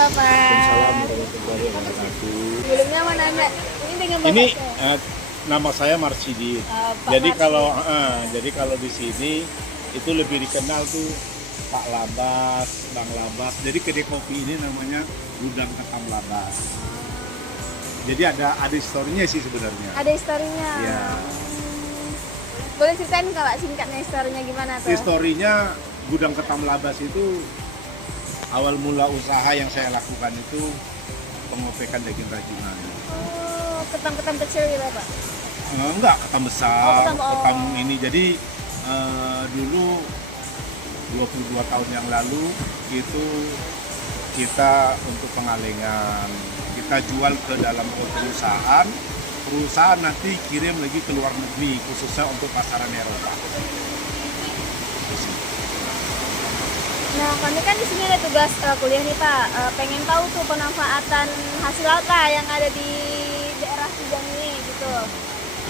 Bapak. Waalaikumsalam warahmatullahi wabarakatuh. Sebelumnya mau nanya, ini dengan Bapak Ini saya? nama saya Marsidi. Pak Jadi Marsidi. jadi kalau di sini itu lebih dikenal tuh Pak Labas, Bang Labas. Jadi kedai kopi ini namanya Gudang Ketam Labas. Jadi ada historinya sih sebenarnya. Ada historinya. Ya. Boleh ceritain nggak Pak singkatnya historinya gimana tuh? Historinya Gudang Ketam Labas itu awal mula usaha yang saya lakukan itu pengopekan daging rajungan. Oh, ketam-ketam kecil gitu Pak? Enggak, ketam besar, Oh. ketam ini. Jadi dulu 22 tahun yang lalu itu kita untuk pengalengan, kita jual ke dalam perusahaan nanti kirim lagi ke luar negeri khususnya untuk pasaran Eropa. Nah, kami kan di sini ada tugas kuliah nih Pak. Pengen tahu tuh pemanfaatan hasil laut lah yang ada di daerah Kijang ini gitu.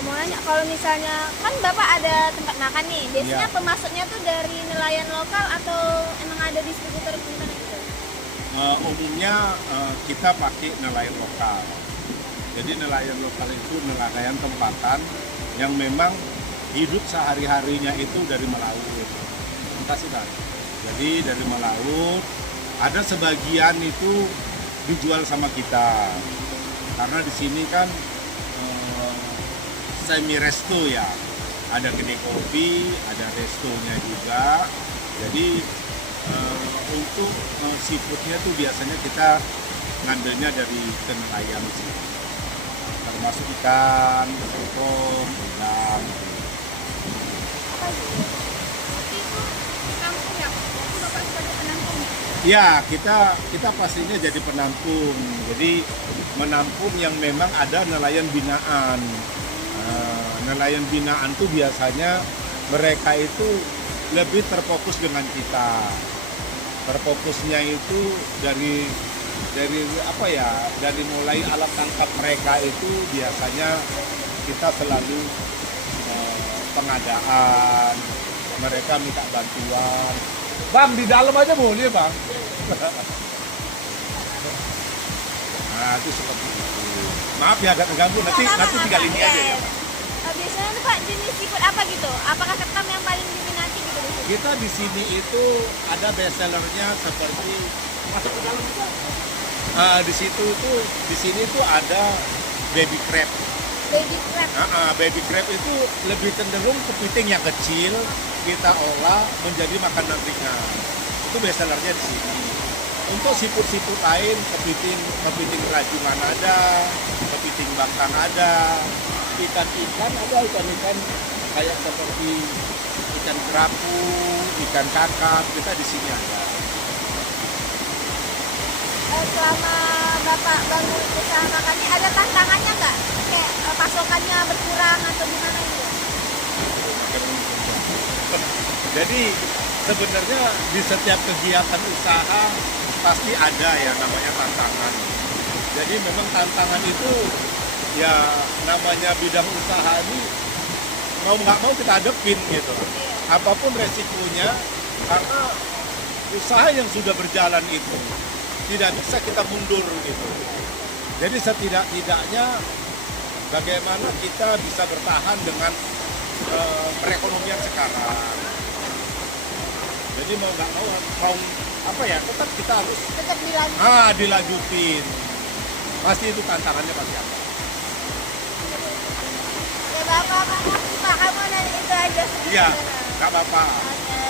Mau nanya kalau misalnya kan Bapak ada tempat makan nih, biasanya Iya. pemasoknya tuh dari nelayan lokal atau emang ada distributor gimana gitu? Umumnya kita pakai nelayan lokal. Jadi nelayan lokal itu nelayan tempatan yang memang hidup sehari-harinya itu dari melaut. Entah sudah. Jadi dari melaut, ada sebagian itu dijual sama kita. Karena di sini kan semi resto ya. Ada kedai kopi, ada restonya juga. Jadi untuk seafoodnya tuh biasanya kita ngambilnya dari nelayan sih. Termasuk ikan, singkong, udang. Apa gitu? Tapi itu kampung ya? Itu Bapak sebagai penampung ya? Ya, kita pastinya jadi penampung. Jadi menampung yang memang ada nelayan binaan. Nelayan binaan tuh biasanya mereka itu lebih terfokus dengan kita. Terfokusnya itu dari apa ya? Dari mulai alat tangkap mereka itu biasanya kita selalu pengadaan. Mereka minta bantuan. Bang, di dalam aja boleh, Bang. Nah, itu seperti itu. Maaf ya agak terganggu, nanti tinggal ini aja ya. Biasanya tuh Pak jenis seafood apa gitu? Apakah ketam yang paling diminati gitu di sini? Kita di sini itu ada best sellernya seperti masuk ke dalam juga. Di sini tuh ada baby crab. Baby crab. Baby crab itu lebih cenderung kepiting yang kecil kita olah menjadi makanan ringan. Itu best sellernya di sini. Untuk siput-siput lain, kepiting rajungan ada, kepiting bakang ada, ikan-ikan ada, ikan-ikan kayak seperti ikan kerapu, ikan kakap, kita di sini ada. Selama Bapak bangun usaha makannya ada tantangannya nggak? Kayak pasokannya berkurang atau gimana gitu? Jadi sebenarnya di setiap kegiatan usaha pasti ada ya namanya tantangan. Jadi memang tantangan itu ya namanya bidang usaha ini mau nggak mau kita hadepin gitu. Apapun resikonya karena usaha yang sudah berjalan itu tidak bisa kita mundur gitu. Jadi setidak-tidaknya bagaimana kita bisa bertahan dengan perekonomian sekarang. Jadi mau nggak mau apa ya tetap kita harus Tetap dilanjut. dilanjutin. Pasti itu tantangannya pasti ada. Ya Bapak, makasih Pak. Kamu nanya itu aja. Iya, nggak apa-apa.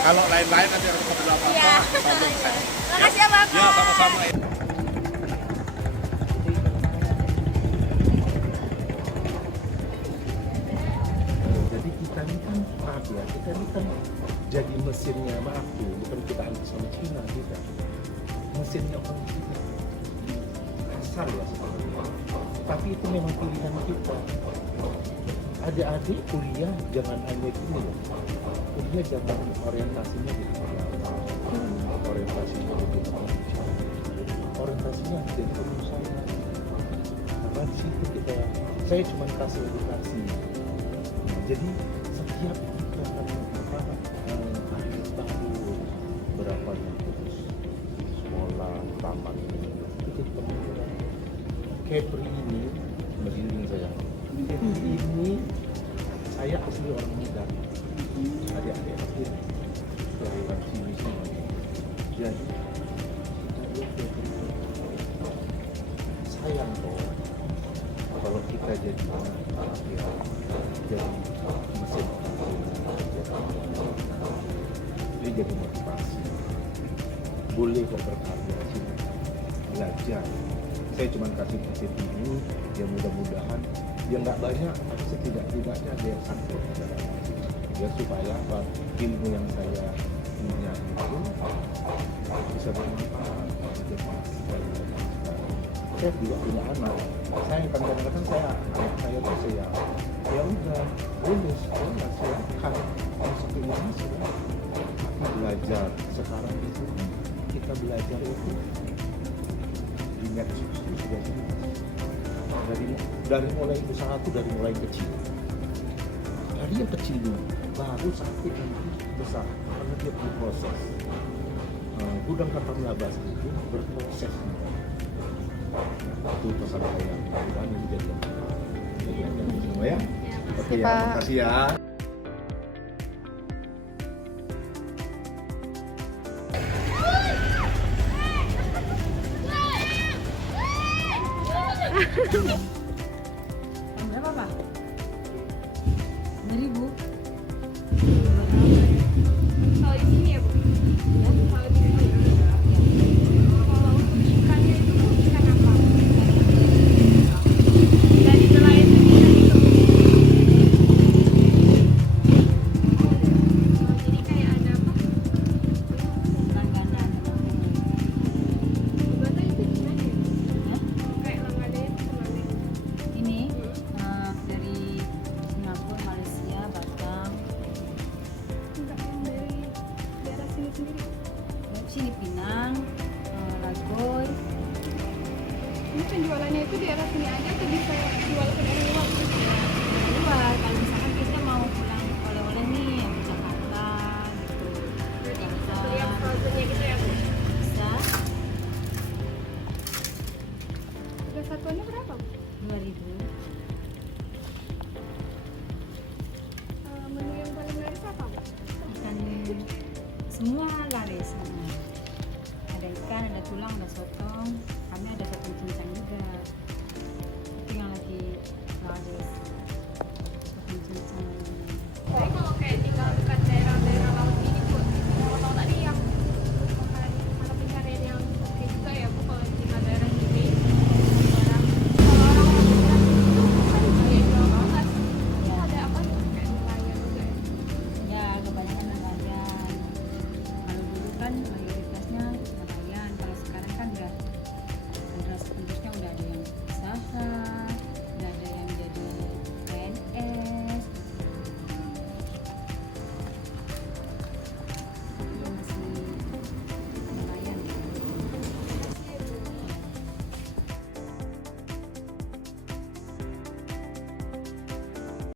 Kalau lain-lain nanti harus ngobrol apa-apa. Iya. sambung saya. Makasih ya Bapak. Ya sama-sama. Jadi kita ini kan maaf ya, kita ini kan jadi mesinnya maaf tuh, bukan kita anti sama Cina kita. Mesinnya orang kita kasar ya sebenarnya. Tapi itu memang pilihan kita. Adik-adik kuliah jangan hanya gini ya. Kuliah jangan orientasinya gitu. Orientasinya gitu. Orientasinya jadi pengusaha. Maka di situ saya cuma kasih edukasi. Jadi setiap kita akan akhir tahun berapa yang terus sekolah tamat dia orang Medan, adik-adik aku dari orang sini semua. Jadi kita lihat dia cerita, sayang toh kalau kita jadi ya, jadi mesin dia jadi motivasi. Boleh kok berkarya sini, belajar. Saya cuma kasih prinsip ini, ya mudah-mudahan dia nggak banyak, tapi setidak-tidaknya dia satu ya supaya apa ilmu yang saya punya itu bisa bermanfaat di depan. Saya juga punya anak, saya kadang-kadang saya anak saya tuh saya ya udah boleh sekolah silakan masuk ke ini silakan, tapi belajar sekarang itu kita belajar itu di medsos itu sudah dari mulai usaha itu dari mulai kecil, dari yang kecil dulu baru sampai nanti besar karena dia berproses. Gudang Kata Labas itu berproses. Itu pesan saya, mudah-mudahan ini jadi yang semua ya. Oke ya, makasih ya. Berapa, Pak? 5.000. Kalau di sini ya, Bu? Ya. Kalau di sini. Kalau untuk ikannya itu ikan apa? Dari nelayan itu bisa dihitung. Jadi kayak ada apa? Langganan. Bata itu gimana ya? Hah? Kayak langganan itu kemana? Ini dari Singapura, Malaysia, Batam, Enggak yang dari daerah sini sendiri. sini Pinang, Ragoy. Ini penjualannya itu daerah sini aja atau bisa jual ke daerah luar? Luar, kalau misalkan kita mau pulang oleh-oleh nih yang ke Jakarta gitu. Jadi satu yang frozennya gitu ya, Bu? Bisa Udah satuannya berapa, Bu? 2.000. Menu yang paling laris apa, Bu? Ikan semua laris semua. Ada ikan, ada tulang, ada sotong. Kami ada sotong cincang juga. Itu yang lagi laris.